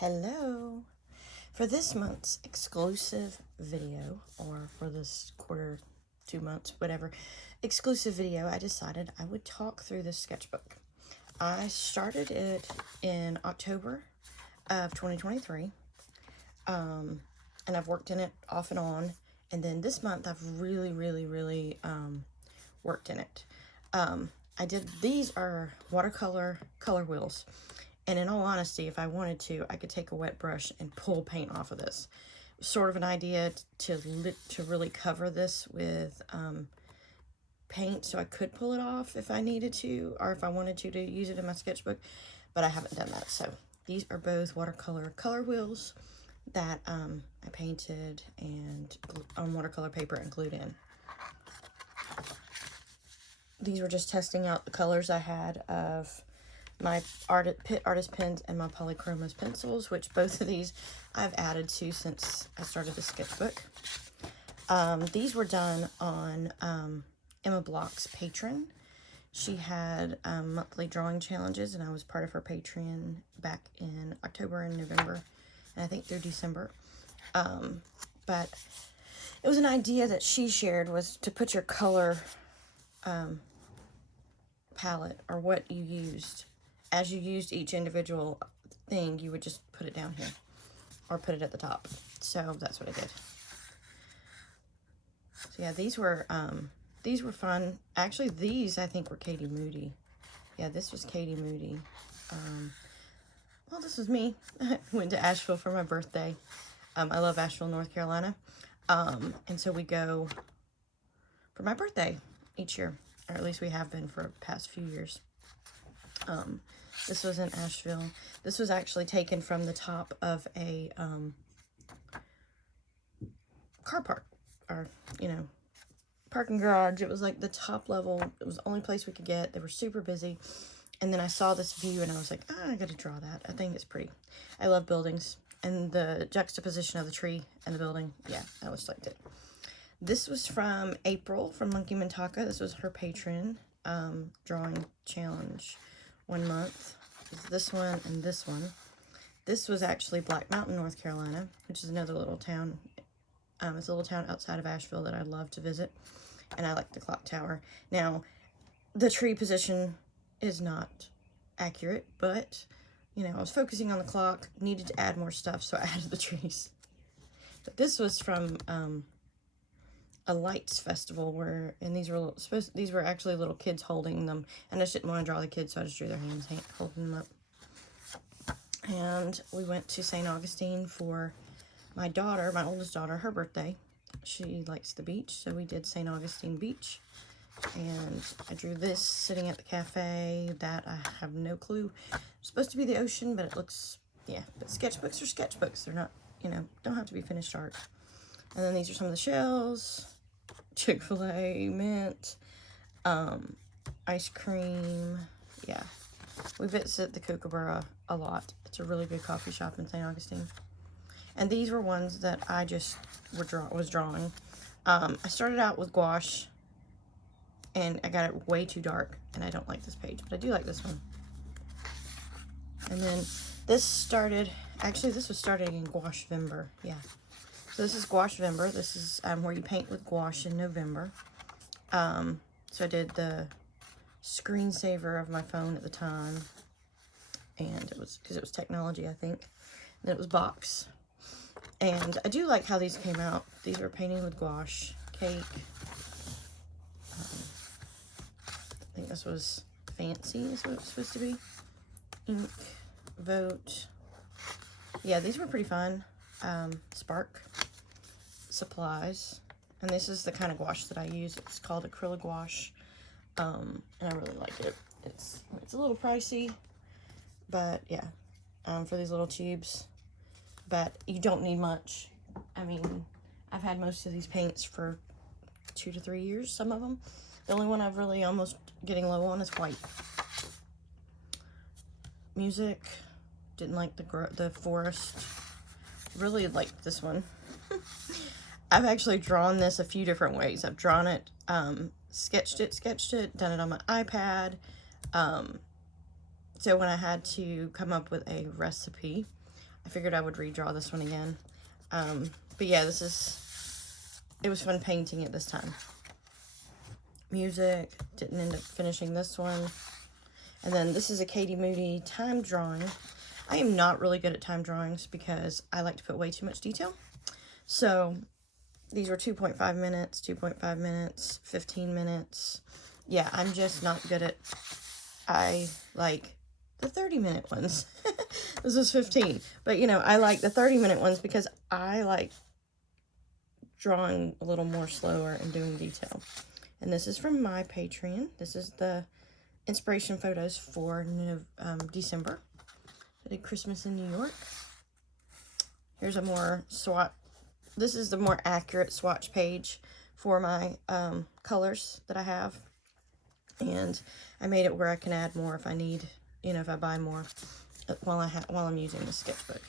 Hello! For this month's exclusive video, or for this quarter, 2 months, whatever, exclusive video, I decided I would talk through this sketchbook. I started it in October of 2023, and I've worked in it off and on, and then this month I've really worked in it. These are watercolor color wheels. And in all honesty, if I wanted to, I could take a wet brush and pull paint off of this. Sort of an idea to really cover this with paint, so I could pull it off if I needed to, or if I wanted to use it in my sketchbook, but I haven't done that. So these are both watercolor color wheels that I painted and on watercolor paper and glued in. These were just testing out the colors I had of my Pitt Artist pens and my Polychromos pencils, which both of these I've added to since I started the sketchbook. These were done on Emma Block's Patreon. She had monthly drawing challenges, and I was part of her Patreon back in October and November, and I think through December. But it was an idea that she shared, was to put your color palette, or what you used. As you used each individual thing, you would just put it down here or put it at the top. So that's what I did. So yeah, these were fun. Actually, these I think were Katie Moody. Yeah, this was Katie Moody. Well, this was me. I went to Asheville for my birthday. I love Asheville, North Carolina. And so we go for my birthday each year, or at least we have been for the past few years. This was in Asheville. This was actually taken from the top of a car park, or, parking garage. It was like the top level. It was the only place we could get. They were super busy. And then I saw this view and I was like, I gotta draw that. I think it's pretty. I love buildings. And the juxtaposition of the tree and the building. Yeah, I always liked it. This was from April from Monkey Mintaka. This was her Patreon drawing challenge. 1 month. This one and this one. This was actually Black Mountain, North Carolina, which is another little town. It's a little town outside of Asheville that I love to visit, and I like the clock tower. Now, the tree position is not accurate, but, I was focusing on the clock, needed to add more stuff, so I added the trees. But this was from a lights festival and these were actually little kids holding them, and I just didn't want to draw the kids, so I just drew their hands holding them up. And we went to St. Augustine for my daughter, my oldest daughter, her birthday. She likes the beach, so we did St. Augustine Beach. And I drew this sitting at the cafe. That I have no clue. It's supposed to be the ocean, but it looks, yeah. But sketchbooks are sketchbooks. They're not, don't have to be finished art. And then these are some of the shells. Chick-fil-A, mint, ice cream. Yeah, we visit the Kookaburra a lot. It's a really good coffee shop in St. Augustine. And these were ones that I just was drawing. I started out with gouache, and I got it way too dark, and I don't like this page, but I do like this one. And then this was started in Gouache-vember. Yeah. So this is Gouache-vember. This is where you paint with gouache in November. So I did the screensaver of my phone at the time, and it was because it was technology, I think. And then it was box. And I do like how these came out. These were painting with gouache, cake. I think this was fancy is what it was supposed to be. Ink, vote. Yeah, these were pretty fun. Spark supplies, and this is the kind of gouache that I use. It's called acrylic gouache, and I really like it. It's a little pricey, but yeah, for these little tubes, but you don't need much. I mean, I've had most of these paints for 2 to 3 years, some of them. The only one I've really almost getting low on is white. Music, didn't like the forest. Really liked this one. I've actually drawn this a few different ways. I've drawn it, sketched it, done it on my iPad. So when I had to come up with a recipe, I figured I would redraw this one again. But yeah, it was fun painting it this time. Music, didn't end up finishing this one. And then this is a Katie Moody time drawing. I am not really good at time drawings because I like to put way too much detail. So these were 2.5 minutes, 2.5 minutes, 15 minutes. Yeah, I'm just not good at, I like the 30-minute ones. This was 15. But, you know, I like the 30-minute ones because I like drawing a little more slower and doing detail. And this is from my Patreon. This is the inspiration photos for December. I did Christmas in New York. Here's a more swatch. This is the more accurate swatch page for my colors that I have. And I made it where I can add more if I need, you know, if I buy more while I'm using the sketchbook.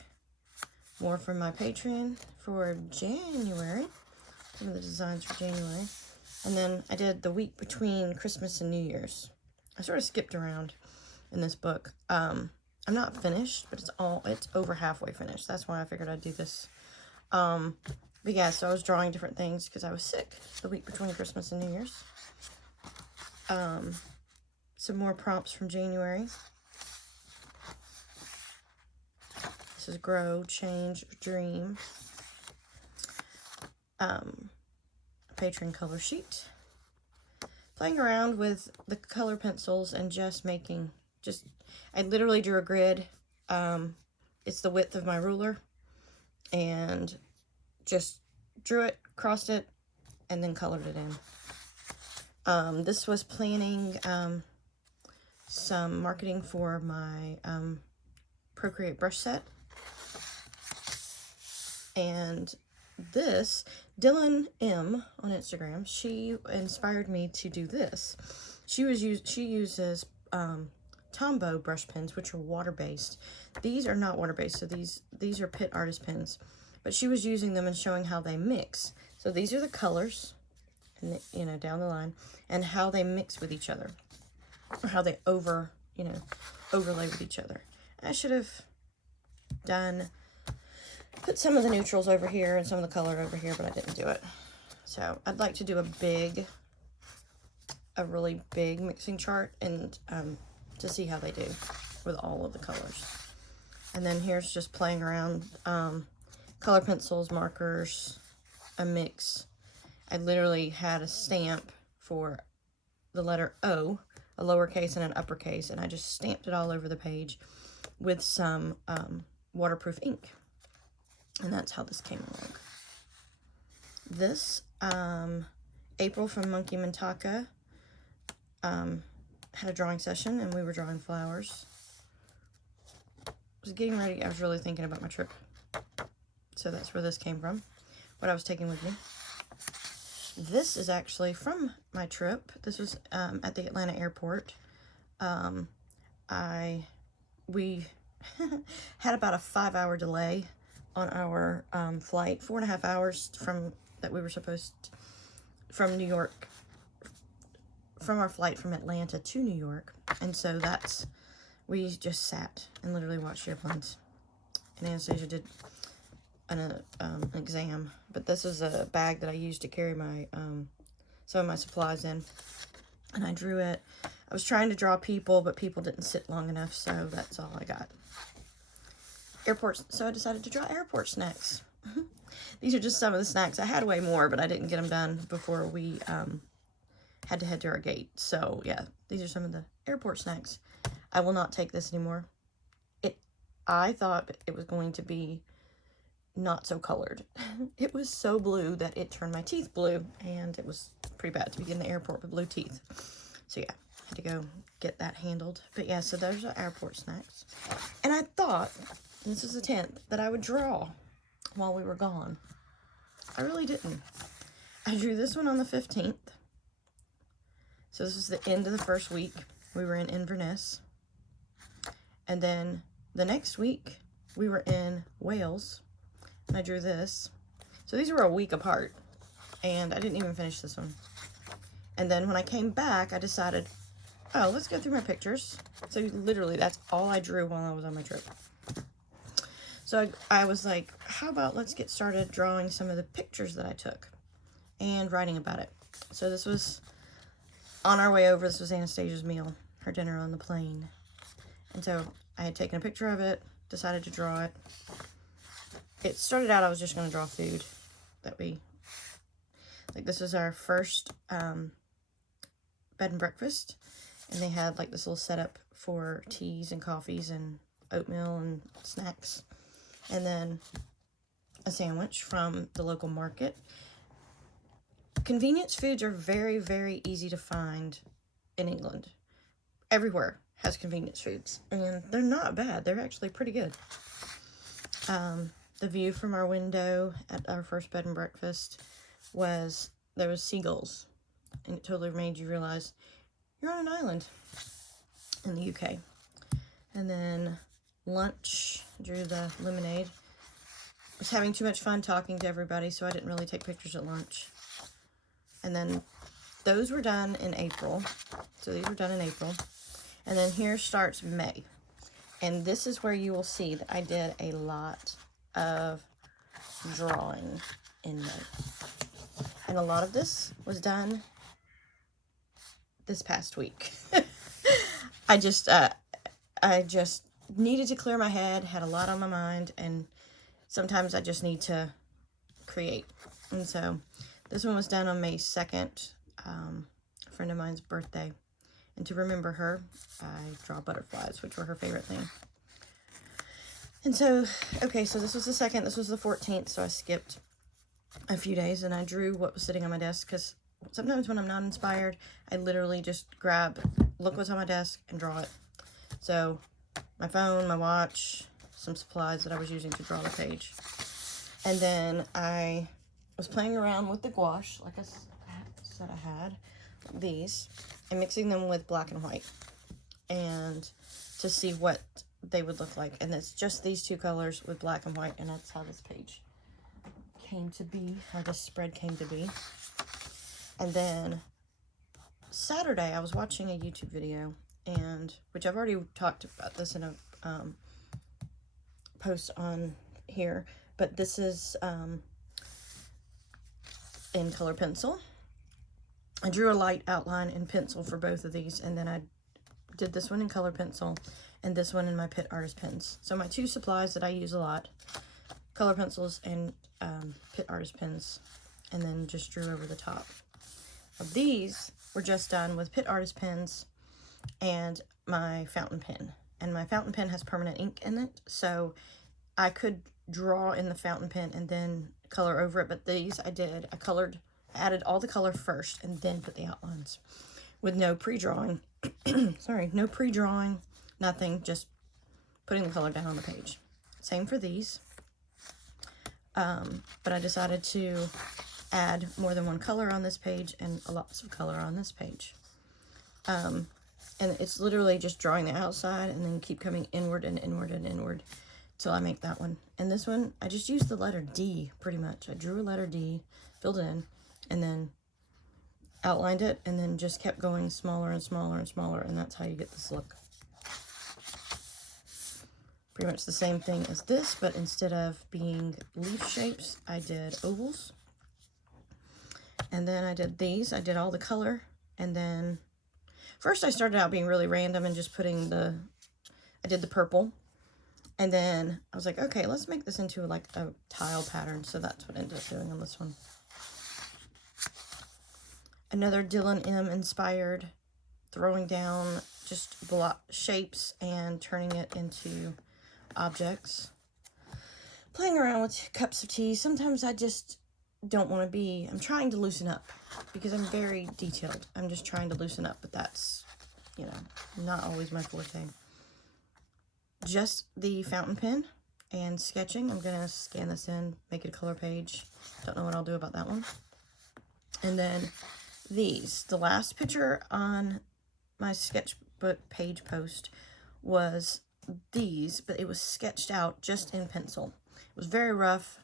More from my Patreon for January. Some of the designs for January. And then I did the week between Christmas and New Year's. I sort of skipped around in this book. I'm not finished, but it's over halfway finished. That's why I figured I'd do this. But yeah, so I was drawing different things because I was sick the week between Christmas and New Year's. Some more prompts from January. This is Grow, Change, Dream. Patreon color sheet. Playing around with the color pencils and just I literally drew a grid. It's the width of my ruler, and just drew it, crossed it, and then colored it in. This was planning some marketing for my Procreate brush set. And this, Dylan M on Instagram, she inspired me to do this. She uses Tombow brush pens, which are water-based. These are not water-based, so these are Pitt Artist pens. But she was using them and showing how they mix. So these are the colors, and you know, down the line, and how they mix with each other, or how they overlay with each other. I should have put some of the neutrals over here and some of the color over here, but I didn't do it. So I'd like to do a really big mixing chart and to see how they do with all of the colors. And then here's just playing around, color pencils, markers, a mix. I literally had a stamp for the letter O, a lowercase and an uppercase, and I just stamped it all over the page with some waterproof ink. And that's how this came along. This, April from Monkey Mintaka, had a drawing session, and we were drawing flowers. I was getting ready. I was really thinking about my trip. So that's where this came from, what I was taking with me. This is actually from my trip. This was at the Atlanta airport. We had about a 5-hour delay on our flight, 4.5 hours from New York, from our flight from Atlanta to New York. And so we just sat and literally watched airplanes. And Anastasia did an exam. But this is a bag that I used to carry my some of my supplies in. And I drew it. I was trying to draw people, but people didn't sit long enough, so that's all I got. Airports, so I decided to draw airport snacks. These are just some of the snacks. I had way more, but I didn't get them done before we had to head to our gate. So yeah, these are some of the airport snacks. I will not take this anymore. I thought it was going to be not so colored. It was so blue that it turned my teeth blue, and it was pretty bad to be in the airport with blue teeth. So yeah, had to go get that handled. But yeah, so those are airport snacks. And I thought, this is the 10th, that I would draw while we were gone. I really didn't. I drew this one on the 15th. So this was the end of the first week. We were in Inverness. And then the next week, we were in Wales. And I drew this. So these were a week apart. And I didn't even finish this one. And then when I came back, I decided, oh, let's go through my pictures. So literally, that's all I drew while I was on my trip. So I was like, how about let's get started drawing some of the pictures that I took and writing about it. So this was on our way over. This was Anastasia's meal, her dinner on the plane. And so I had taken a picture of it, decided to draw it. It started out I was just going to draw food that this was our first bed and breakfast, and they had like this little setup for teas and coffees and oatmeal and snacks, and then a sandwich from the local market. Convenience foods are very, very easy to find in England. Everywhere has convenience foods, and they're not bad. They're actually pretty good. The view from our window at our first bed and breakfast was, there was seagulls, and it totally made you realize you're on an island in the UK. And then lunch, drew the lemonade. Was having too much fun talking to everybody, so I didn't really take pictures at lunch. And then those were done in April. So these were done in April. And then here starts May. And this is where you will see that I did a lot of drawing in May. And a lot of this was done this past week. I just needed to clear my head, had a lot on my mind, and sometimes I just need to create. And so this one was done on May 2nd, a friend of mine's birthday. And to remember her, I draw butterflies, which were her favorite thing. And so, okay, so this was the 2nd, this was the 14th, so I skipped a few days, and I drew what was sitting on my desk, because sometimes when I'm not inspired, I literally just look what's on my desk, and draw it. So, my phone, my watch, some supplies that I was using to draw the page. And then I was playing around with the gouache, like I said I had, these, and mixing them with black and white, and to see what they would look like. And it's just these two colors with black and white, and that's how this page came to be, or this spread came to be. And then Saturday, I was watching a YouTube video, and which I've already talked about this in a post on here, but this is in color pencil. I drew a light outline in pencil for both of these, and then I did this one in color pencil and this one in my Pitt Artist pens. So my two supplies that I use a lot, color pencils and Pitt Artist pens, and then just drew over the top. Of these were just done with Pitt Artist pens and my fountain pen. And my fountain pen has permanent ink in it, so I could draw in the fountain pen and then color over it, but these I added all the color first and then put the outlines with no pre-drawing. Sorry, no pre-drawing, nothing, just putting the color down on the page. Same for these. But I decided to add more than one color on this page and lots of color on this page. And it's literally just drawing the outside and then keep coming inward and inward and inward till I make that one. And this one, I just used the letter D pretty much. I drew a letter D, filled it in, and then outlined it, and then just kept going smaller and smaller and smaller, and that's how you get this look. Pretty much the same thing as this, but instead of being leaf shapes, I did ovals. And then I did these. I did all the color, and then first I started out being really random and just putting I did the purple, and then I was like, okay, let's make this into like a tile pattern, so that's what I ended up doing on this one. Another Dylan M inspired, throwing down just shapes and turning it into objects. Playing around with cups of tea. Sometimes I just don't want to be, I'm trying to loosen up because I'm very detailed. I'm just trying to loosen up, but that's, you know, not always my forte. Just the fountain pen and sketching. I'm going to scan this in, make it a color page. Don't know what I'll do about that one. And then these, the last picture on my sketchbook page post was these, but it was sketched out just in pencil. It was very rough,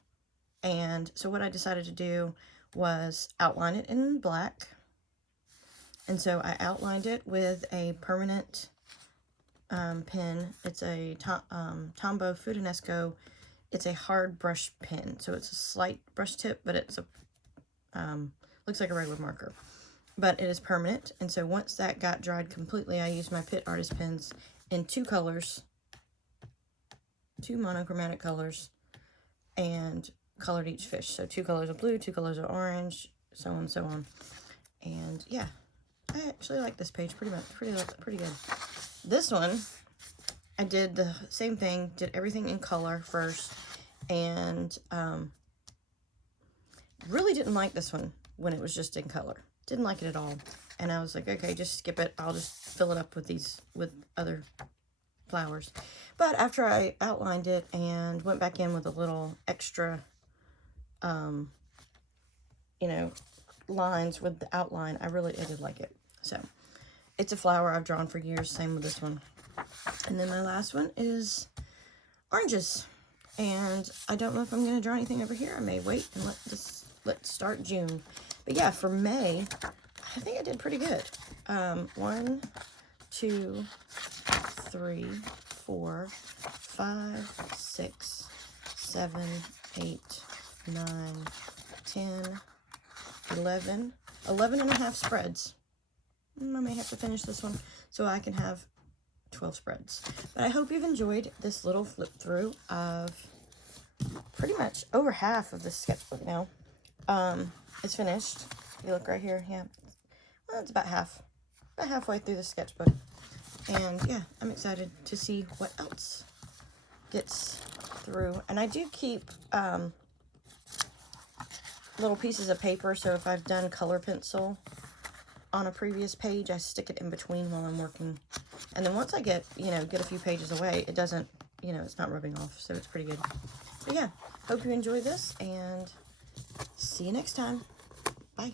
and so what I decided to do was outline it in black. And so I outlined it with a permanent pen. It's a Tombow Futunesco It's a hard brush pen, so it's a slight brush tip, but it's a looks like a regular marker. But it is permanent, and so once that got dried completely, I used my Pitt Artist pens in 2 colors, 2 monochromatic colors, and colored each fish. So 2 colors of blue, 2 colors of orange, so on and so on. And yeah, I actually like this page pretty good. This one, I did the same thing, did everything in color first, and really didn't like this one when it was just in color. Didn't like it at all. And I was like, okay, just skip it. I'll just fill it up with other flowers. But after I outlined it and went back in with a little extra, you know, lines with the outline, I did like it. So it's a flower I've drawn for years. Same with this one. And then my last one is oranges. And I don't know if I'm going to draw anything over here. I may wait and let's start June. But yeah, for May, I think I did pretty good. 1, 2, 3, 4, 5, 6, 7, 8, 9, 10, 11 and a half spreads. I may have to finish this one so I can have 12 spreads. But I hope you've enjoyed this little flip through of pretty much over half of this sketchbook now. It's finished. You look right here, yeah. Well, it's about halfway through the sketchbook. And yeah, I'm excited to see what else gets through. And I do keep little pieces of paper, so if I've done color pencil on a previous page, I stick it in between while I'm working. And then once I get a few pages away, it doesn't, it's not rubbing off, so it's pretty good. But yeah, hope you enjoy this, and see you next time. Bye.